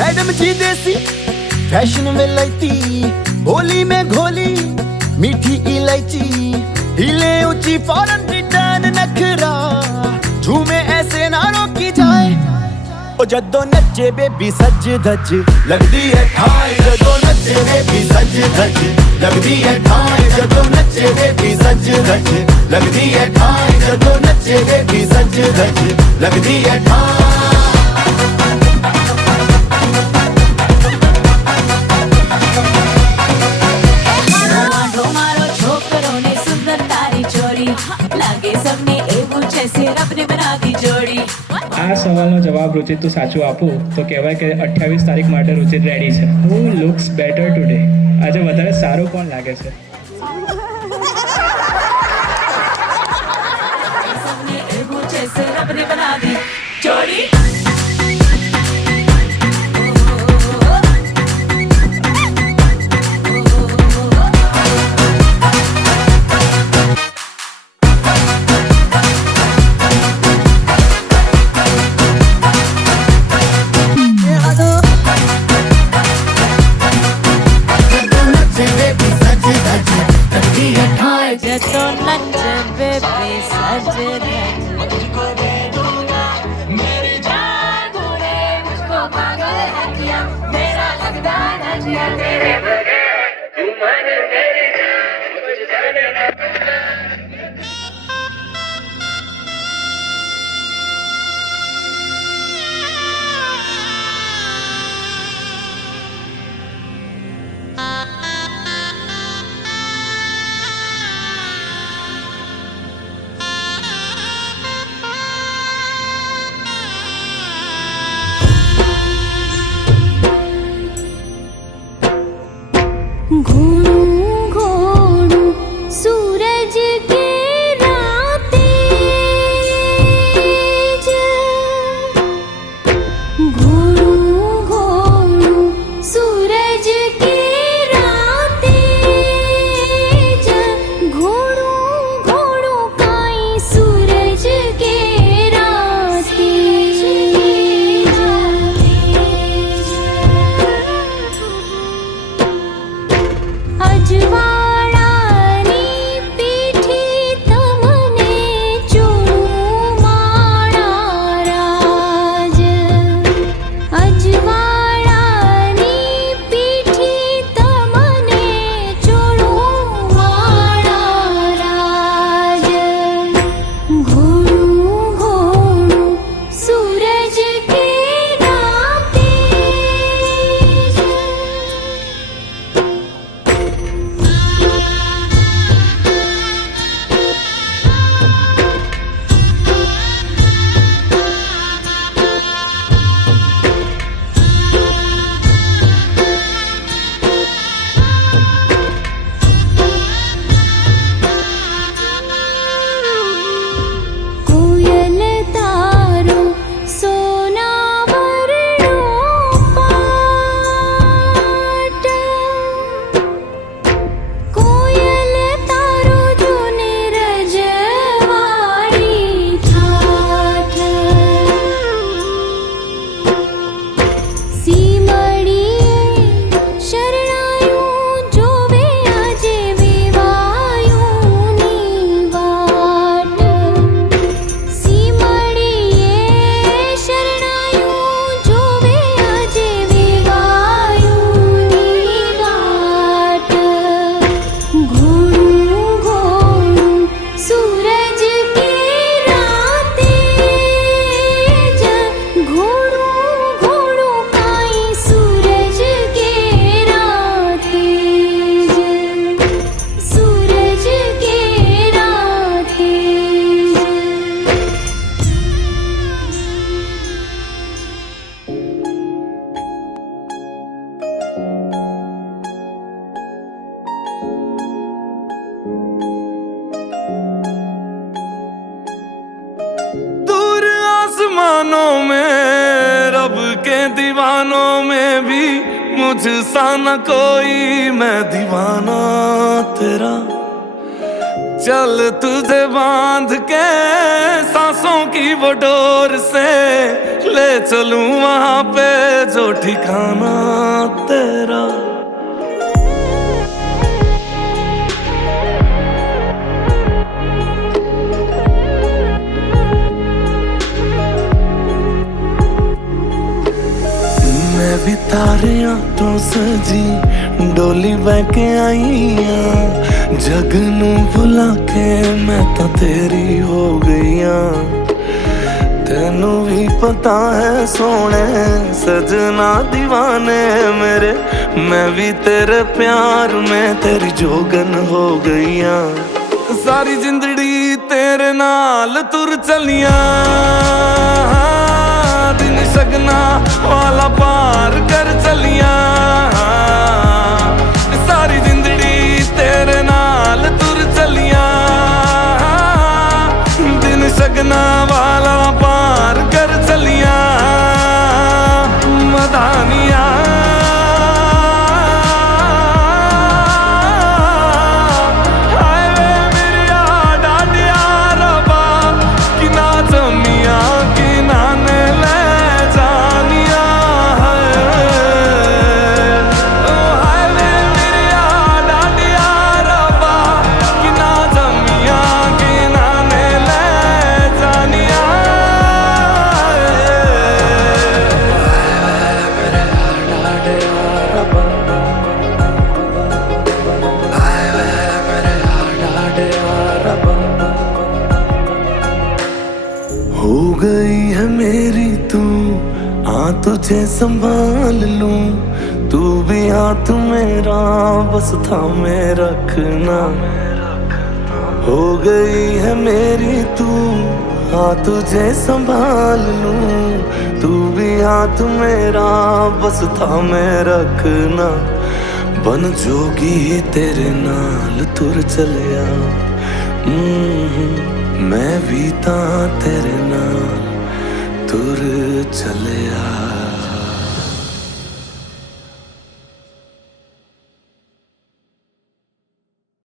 Madam जी देसी fashion में लैती, बोली में घोली मीठी इलायची, हिले ऊंची फौरन रिटर्न नखरा, झूमे ऐसे ना रोकी जाए। ओ जदों नचे बेबी सज धज लगदी है ठाई, जदों नचे बेबी सज धज लगदी है ठाई, जदों नचे बेबी सज धज लगदी है ठाई, जदों नचे बेबी सज धज लगदी है ठाई। આ સવાલનો જવાબ રુચિત તું સાચું આપું તો કહેવાય કે 28 તારીખ માટે રુચિત રેડી છે. હુ લુક્સ બેટર ટુડે? આજે વધારે સારું કોણ લાગે છે? आसमानों में रब के दीवानों में भी मुझसा न कोई, मैं दीवाना तेरा। चल तुझे बांध के सांसों की वो डोर से ले चलूं वहां पे जो ठिकाना तेरा। मैं भी तारियां तो सजी डोली बह के आई हाँ, जग नू भुला के मैं तो तेरी हो गई हाँ। तेनू भी पता है सोने सजना दीवाने मेरे, मैं भी तेरे प्यार में तेरी जोगन हो गई हाँ। सारी जिंदड़ी तेरे नाल तुर चलिया, दिन सगना वाला पार कर चलिया। सारी जिंदड़ी तेरे नाल तुर चलिया, दिन सगना वाला पार कर चलिया। मदानिया हाय वे मेरिया डाडिया रबा कि ना जमिया कि ना ने ले जानिया है। ओ हाय वे मेरिया डाडिया रबा कि ना जमिया कि ना ने ले जानिया हो गई है मेरी तू आ तुझे संभाल लूं, तू भी हाथ मेरा बस थामे रखना। हो गई है मेरी तू आ तुझे संभाल लूं, तू भी हाथ मेरा बस थामे रखना। बन जोगी तेरे नाल तुर चलिया, मैं भी तां तेरे नाल तुर चलिया।